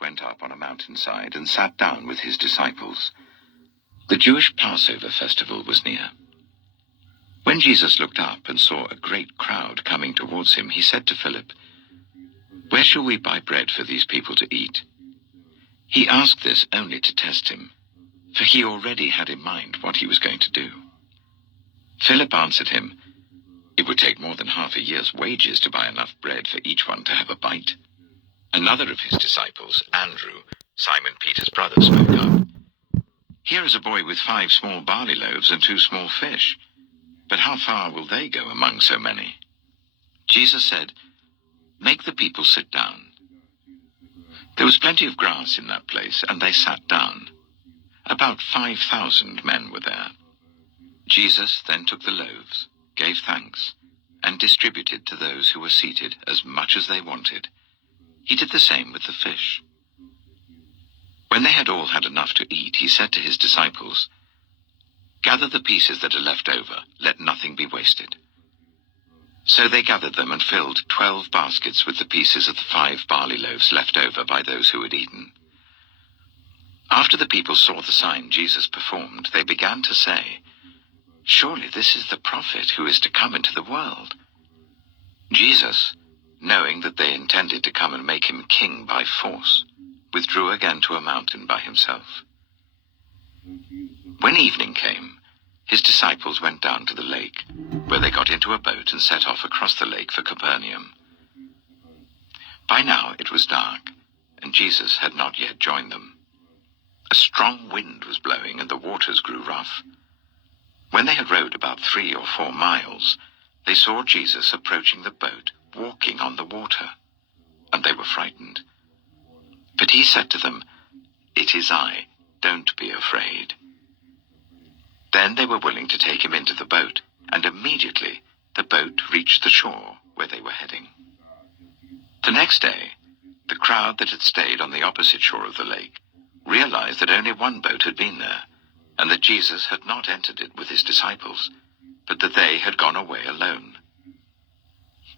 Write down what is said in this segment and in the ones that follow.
went up on a mountainside and sat down with his disciples. The Jewish Passover festival was near. When Jesus looked up and saw a great crowd coming towards him, he said to Philip, "Where shall we buy bread for these people to eat?" He asked this only to test him, for he already had in mind what he was going to do. Philip answered him, "It would take more than half a year's wages to buy enough bread for each one to have a bite." Another of his disciples, Andrew, Simon Peter's brother, spoke up. "Here is a boy with 5 small barley loaves and 2 small fish. But how far will they go among so many?" Jesus said, "Make the people sit down." There was plenty of grass in that place, and they sat down. About 5,000 men were there. Jesus then took the loaves, gave thanks, and distributed to those who were seated as much as they wanted. He did the same with the fish. When they had all had enough to eat, he said to his disciples, "Gather the pieces that are left over, let nothing be wasted." So they gathered them and filled 12 baskets with the pieces of the 5 barley loaves left over by those who had eaten. After the people saw the sign Jesus performed, they began to say, "Surely this is the prophet who is to come into the world." Jesus, knowing that they intended to come and make him king by force, withdrew again to a mountain by himself. When evening came, his disciples went down to the lake, where they got into a boat and set off across the lake for Capernaum. By now it was dark, and Jesus had not yet joined them. A strong wind was blowing, and the waters grew rough. When they had rowed about 3 or 4 miles, they saw Jesus approaching the boat, walking on the water, and they were frightened. But he said to them, "It is I, don't be afraid." Then they were willing to take him into the boat, and immediately the boat reached the shore where they were heading. The next day, the crowd that had stayed on the opposite shore of the lake realized that only one boat had been there, and that Jesus had not entered it with his disciples, but that they had gone away alone.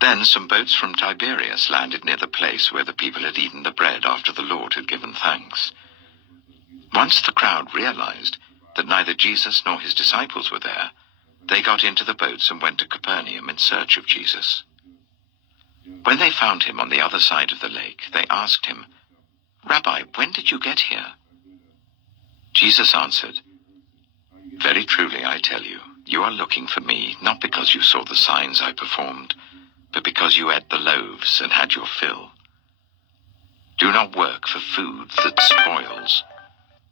Then some boats from Tiberias landed near the place where the people had eaten the bread after the Lord had given thanks. Once the crowd realized that neither Jesus nor his disciples were there, they got into the boats and went to Capernaum in search of Jesus. When they found him on the other side of the lake, they asked him, "Rabbi, when did you get here?" Jesus answered, "Very truly I tell you, you are looking for me not because you saw the signs I performed, but because you ate the loaves and had your fill. Do not work for food that spoils,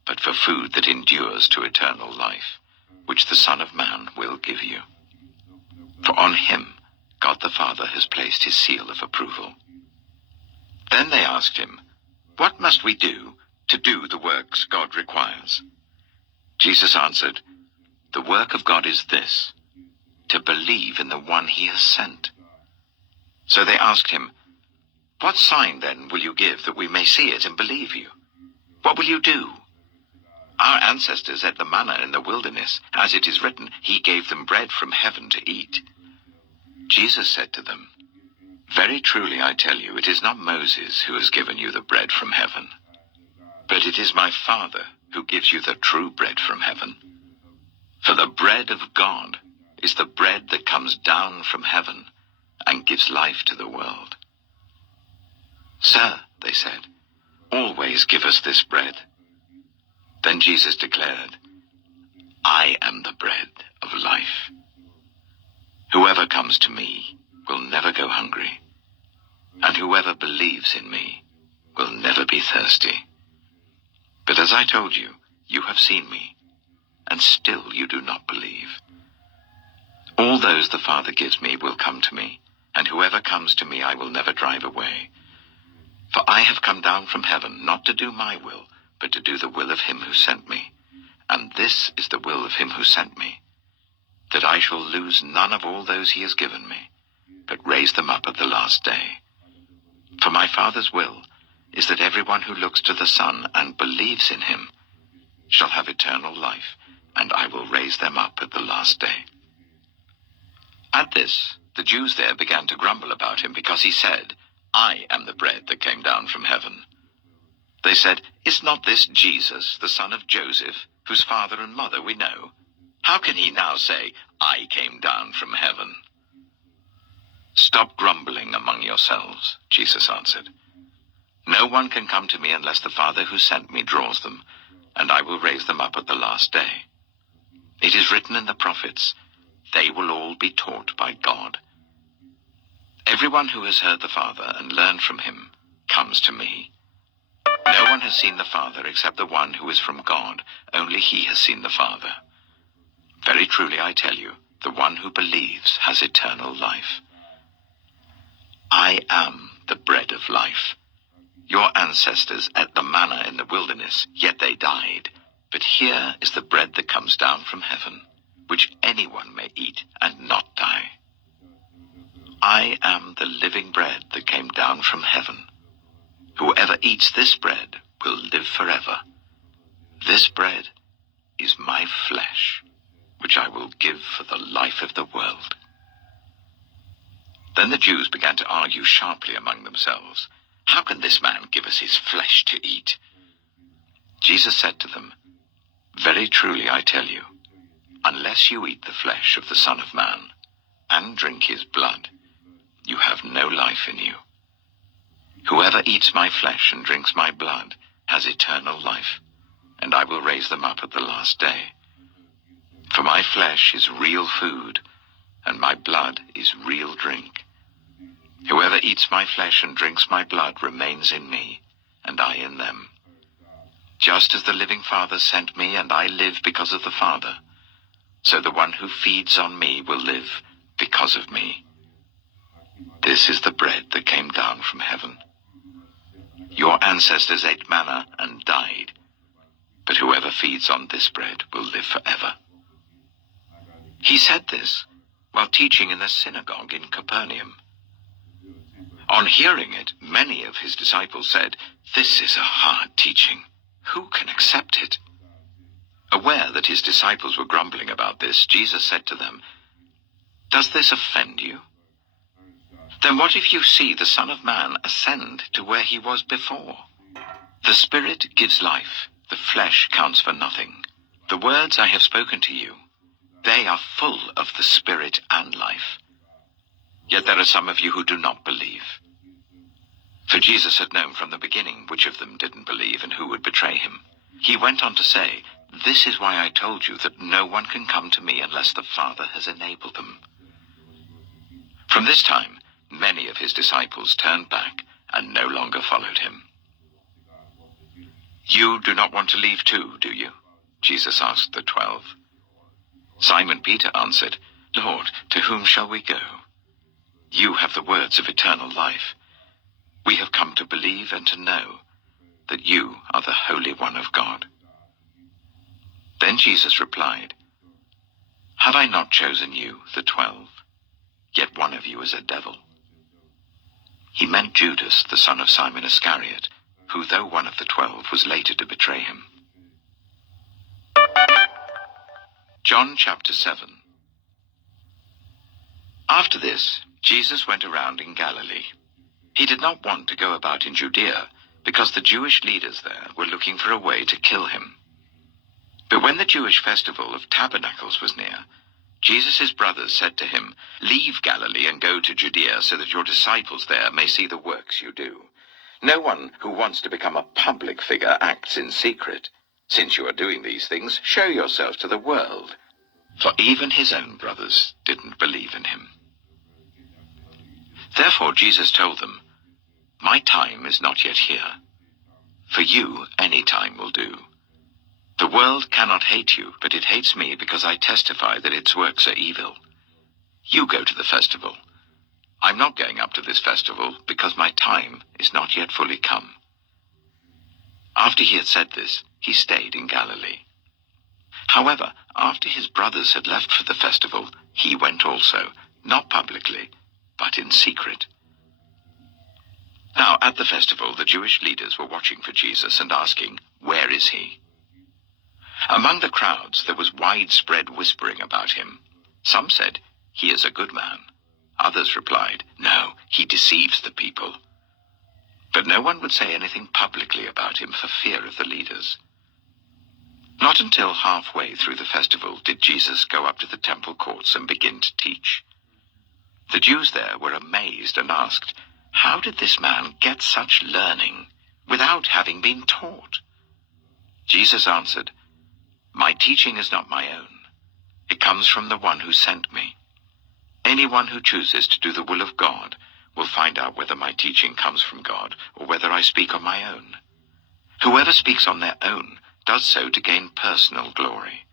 but for food that endures to eternal life, which the Son of Man will give you. For on him God the Father has placed his seal of approval." Then they asked him, "What must we do to do the works God requires?" Jesus answered, "The work of God is this, to believe in the one he has sent." So they asked him, "What sign then will you give that we may see it and believe you? What will you do?" "Our ancestors ate the manna in the wilderness. As it is written, he gave them bread from heaven to eat." Jesus said to them, "Very truly I tell you, it is not Moses who has given you the bread from heaven, but it is my Father who gives you the true bread from heaven. For the bread of God is the bread that comes down from heaven and gives life to the world." "Sir," they said, "always give us this bread." Then Jesus declared, "I am the bread of life. Whoever comes to me will never go hungry, and whoever believes in me will never be thirsty. But as I told you, you have seen me, and still you do not believe. All those the Father gives me will come to me, and whoever comes to me I will never drive away. For I have come down from heaven not to do my will, but to do the will of him who sent me. And this is the will of him who sent me, that I shall lose none of all those he has given me, but raise them up at the last day. For my Father's will is that everyone who looks to the Son and believes in him shall have eternal life, and I will raise them up at the last day." At this, the Jews there began to grumble about him because he said, "I am the bread that came down from heaven." They said, "Is not this Jesus, the son of Joseph, whose father and mother we know? How can he now say, 'I came down from heaven'?" "Stop grumbling among yourselves," Jesus answered. "No one can come to me unless the Father who sent me draws them, and I will raise them up at the last day. It is written in the prophets, 'They will all be taught by God.' Everyone who has heard the Father and learned from him comes to me. No one has seen the Father except the one who is from God. Only he has seen the Father. Very truly I tell you, the one who believes has eternal life. I am the bread of life. Your ancestors ate the manna in the wilderness, yet they died. But here is the bread that comes down from heaven, which anyone may eat and not die. I am the living bread that came down from heaven. Whoever eats this bread will live forever. This bread is my flesh, which I will give for the life of the world." Then the Jews began to argue sharply among themselves, "How can this man give us his flesh to eat?" Jesus said to them, "Very truly I tell you, unless you eat the flesh of the Son of Man and drink his blood, you have no life in you. Whoever eats my flesh and drinks my blood has eternal life, and I will raise them up at the last day. For my flesh is real food, and my blood is real drink. Whoever eats my flesh and drinks my blood remains in me, and I in them. Just as the living Father sent me, and I live because of the Father, so the one who feeds on me will live because of me. This is the bread that came down from heaven. Your ancestors ate manna and died, but whoever feeds on this bread will live forever." He said this while teaching in the synagogue in Capernaum. On hearing it, many of his disciples said, "This is a hard teaching. Who can accept it?" Aware that his disciples were grumbling about this, Jesus said to them, "Does this offend you? Then what if you see the Son of Man ascend to where he was before? The Spirit gives life, the flesh counts for nothing. The words I have spoken to you, they are full of the Spirit and life. Yet there are some of you who do not believe." For Jesus had known from the beginning which of them didn't believe and who would betray him. He went on to say, "This is why I told you that no one can come to me unless the Father has enabled them." From this time, many of his disciples turned back and no longer followed him. "You do not want to leave too, do you?" Jesus asked the 12. Simon Peter answered, "Lord, to whom shall we go? You have the words of eternal life. We have come to believe and to know that you are the Holy One of God." Then Jesus replied, "Have I not chosen you, the 12? Yet one of you is a devil." He meant Judas, the son of Simon Iscariot, who, though one of the 12, was later to betray him. John chapter 7. After this, Jesus went around in Galilee. He did not want to go about in Judea, because the Jewish leaders there were looking for a way to kill him. But when the Jewish festival of Tabernacles was near, Jesus' brothers said to him, "Leave Galilee and go to Judea so that your disciples there may see the works you do. No one who wants to become a public figure acts in secret. Since you are doing these things, show yourself to the world." For even his own brothers didn't believe in him. Therefore Jesus told them, "My time is not yet here. For you, any time will do. The world cannot hate you, but it hates me because I testify that its works are evil. You go to the festival. I'm not going up to this festival because my time is not yet fully come." After he had said this, he stayed in Galilee. However, after his brothers had left for the festival, he went also, not publicly, but in secret. Now at the festival, the Jewish leaders were watching for Jesus and asking, "Where is he?" Among the crowds there was widespread whispering about him. Some said, "He is a good man." Others replied, "No, he deceives the people." But no one would say anything publicly about him for fear of the leaders. Not until halfway through the festival did Jesus go up to the temple courts and begin to teach. The Jews there were amazed and asked, "How did this man get such learning without having been taught?" Jesus answered, "My teaching is not my own. It comes from the one who sent me. Anyone who chooses to do the will of God will find out whether my teaching comes from God or whether I speak on my own. Whoever speaks on their own does so to gain personal glory.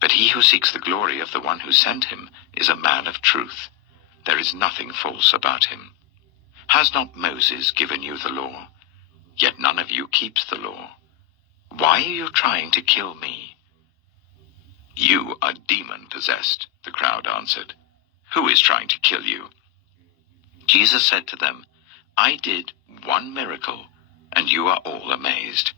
But he who seeks the glory of the one who sent him is a man of truth. There is nothing false about him. Has not Moses given you the law? Yet none of you keeps the law. Why are you trying to kill me?" "You are demon-possessed," the crowd answered. "Who is trying to kill you?" Jesus said to them, "I did one miracle, and you are all amazed.